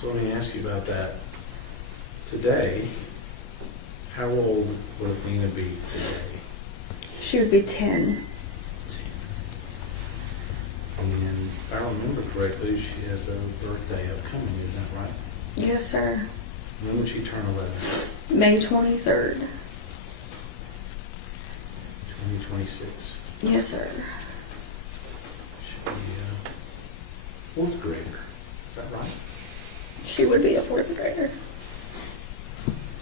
So let me ask you about that. Today, how old would Lena be today? She would be 10. 10. And if I remember correctly, she has a birthday upcoming, is that right? Yes, sir. When would she turn 11? May 23rd. 2026. Yes, sir. She'll be a 4th grader, is that right? She would be a 4th grader.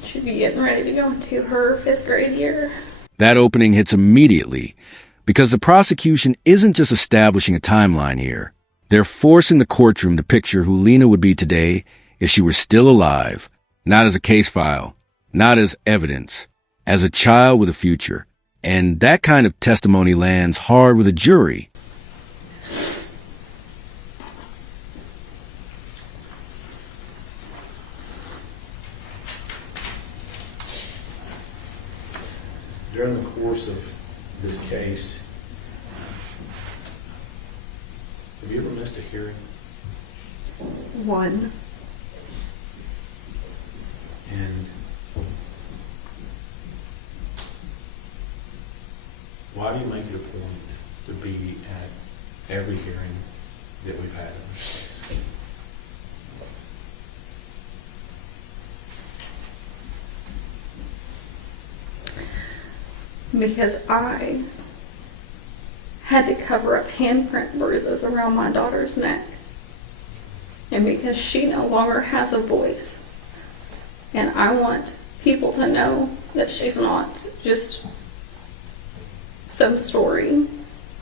She'd be getting ready to go into her 5th grade year. That opening hits immediately because the prosecution isn't just establishing a timeline here. They're forcing the courtroom to picture who Lena would be today if she were still alive, not as a case file, not as evidence, as a child with a future. And that kind of testimony lands hard with a jury. During the course of this case, have you ever missed a hearing? One. And why do you make it a point to be at every hearing that we've had in this case? Because I had to cover up handprint bruises around my daughter's neck. And because she no longer has a voice. And I want people to know that she's not just some story.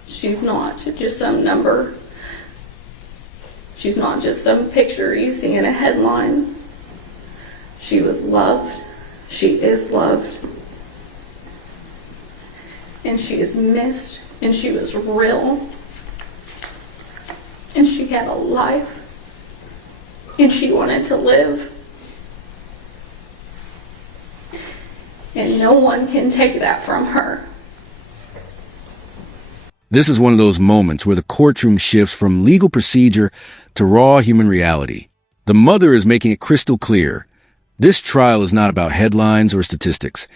She's not just some number. She's not just some picture you see in a headline. She was loved. She is loved. And she is missed. And she was real. And she had a life. And she wanted to live. And no one can take that from her. This is one of those moments where the courtroom shifts from legal procedure to raw human reality. The mother is making it crystal clear. This trial is not about headlines or statistics.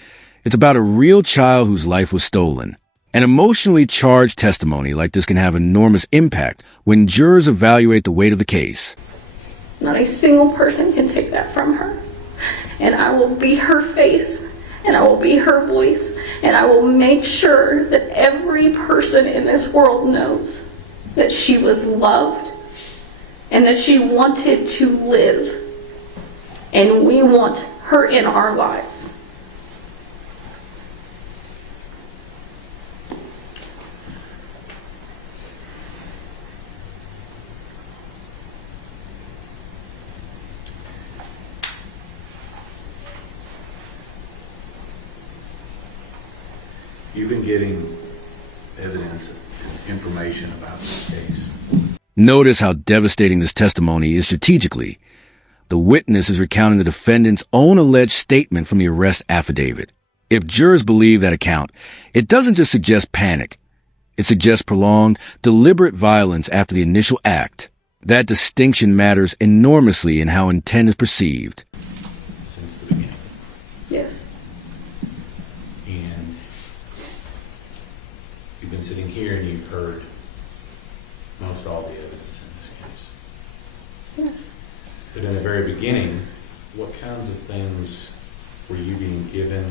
It's about a real child whose life was stolen. An emotionally charged testimony like this can have enormous impact when jurors evaluate the weight of the case. Not a single person can take that from her. And I will be her face, and I will be her voice, and I will make sure that every person in this world knows that she was loved and that she wanted to live. And we want her in our lives. You've been getting evidence and information about this case. Notice how devastating this testimony is strategically. The witness is recounting the defendant's own alleged statement from the arrest affidavit. If jurors believe that account, it doesn't just suggest panic. It suggests prolonged, deliberate violence after the initial act. That distinction matters enormously in how intent is perceived. Since the beginning. Yes. And you've been sitting here and you've heard most all the evidence in this case. Yes. But in the very beginning, what kinds of things were you being given?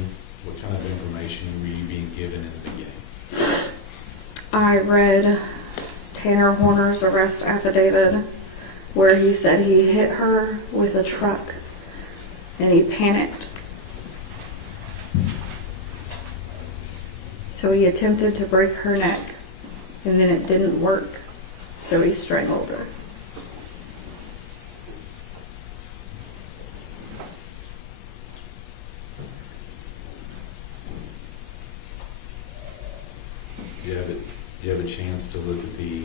What kind of information were you being given in the beginning? I read Tanner Horner's arrest affidavit where he said he hit her with a truck and he panicked. So he attempted to break her neck and then it didn't work. So he strangled her. Do you have a chance to look at the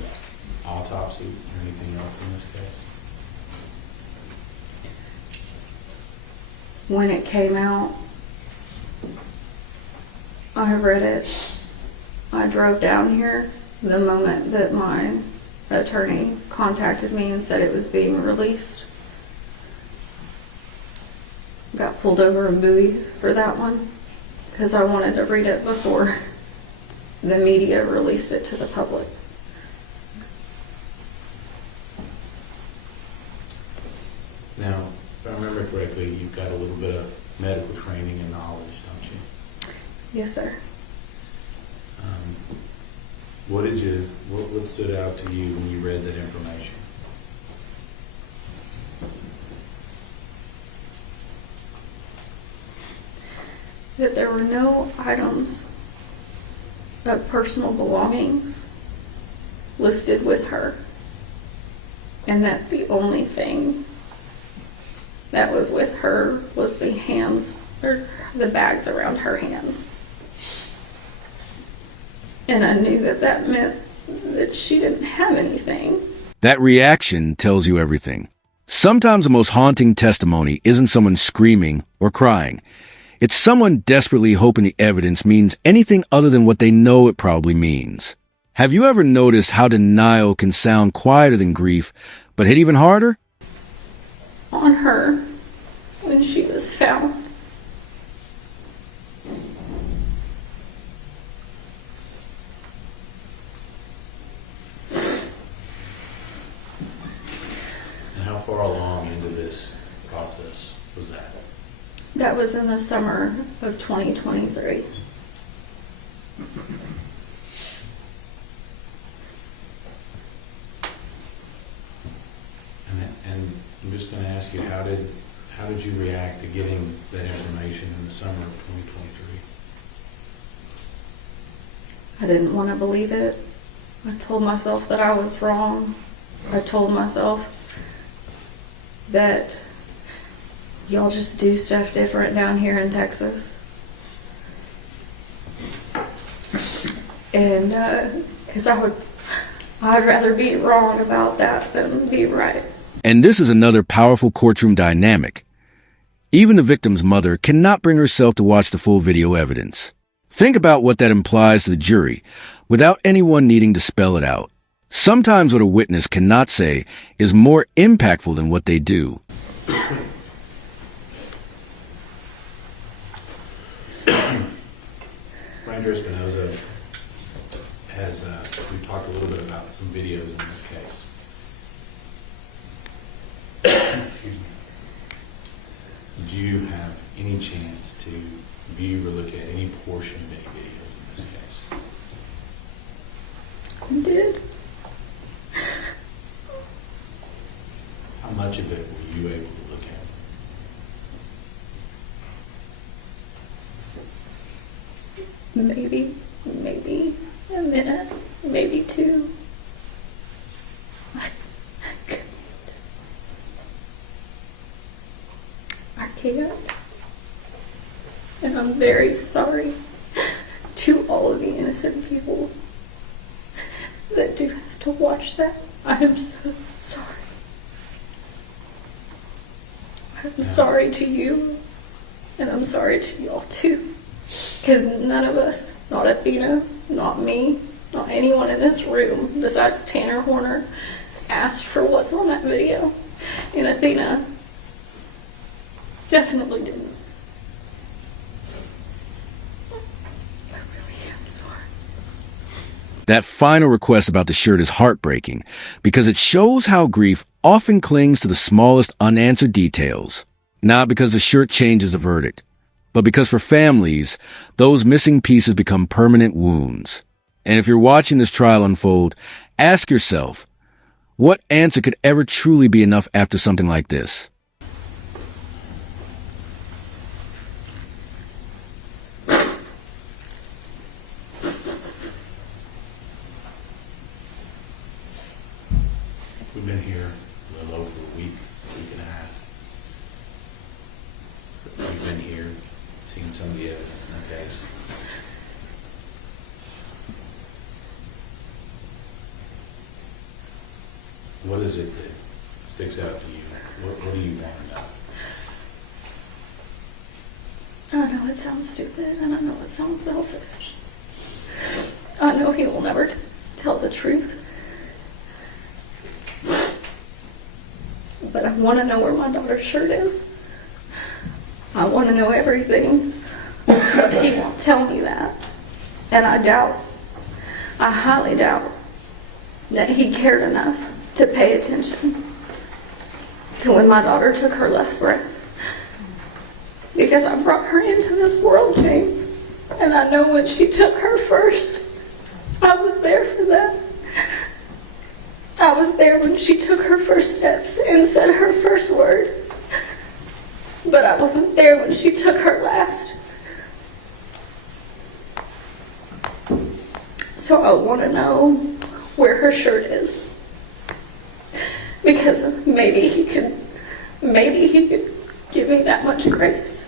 autopsy or anything else in this case? When it came out, I read it. I drove down here the moment that my attorney contacted me and said it was being released. got pulled over and buoyed for that one because I wanted to read it before the media released it to the public. Now, if I remember correctly, you've got a little bit of medical training and knowledge, don't you? Yes, sir. What stood out to you when you read that information? That there were no items of personal belongings listed with her, and that the only thing that was with her was the hands, or the bags around her hands. And I knew that that meant that she didn't have anything. That reaction tells you everything. Sometimes the most haunting testimony isn't someone screaming or crying. It's someone desperately hoping the evidence means anything other than what they know it probably means. Have you ever noticed how denial can sound quieter than grief, but hit even harder? On her when she was found. And how far along into this process was that? That was in the summer of 2023. And I'm just going to ask you, how did you react to getting that information in the summer of 2023? I didn't want to believe it. I told myself that I was wrong. I told myself that y'all just do stuff different down here in Texas. And because I'd rather be wrong about that than be right. And this is another powerful courtroom dynamic. Even the victim's mother cannot bring herself to watch the full video evidence. Think about what that implies to the jury without anyone needing to spell it out. Sometimes what a witness cannot say is more impactful than what they do. Ranger Espinoza has, we talked a little bit about some videos in this case. Excuse me. Did you have any chance to view or look at any portion of any videos in this case? I did. How much of it were you able to look at? Maybe a minute, maybe two. I can't. And I'm very sorry to all of the innocent people that do have to watch that. I am so sorry. I'm sorry to you, and I'm sorry to y'all too. Because none of us, not Athena, not me, not anyone in this room besides Tanner Horner, asked for what's on that video. And Athena definitely didn't. I really am sorry. That final request about the shirt is heartbreaking because it shows how grief often clings to the smallest unanswered details. Not because the shirt changes the verdict, but because for families, those missing pieces become permanent wounds. And if you're watching this trial unfold, ask yourself, what answer could ever truly be enough after something like this? We've been here a little over a week and a half. We've been here, seen some of the evidence in the case. What is it that sticks out to you? What do you want to know? I know it sounds stupid, and I know it sounds selfish. I know he will never tell the truth. But I want to know where my daughter's shirt is. I want to know everything, but he won't tell me that. And I highly doubt that he cared enough to pay attention to when my daughter took her last breath. Because I brought her into this world, James, and I know when she took her first, I was there for that. I was there when she took her first steps and said her first word. But I wasn't there when she took her last. So I want to know where her shirt is. Because maybe he could give me that much grace.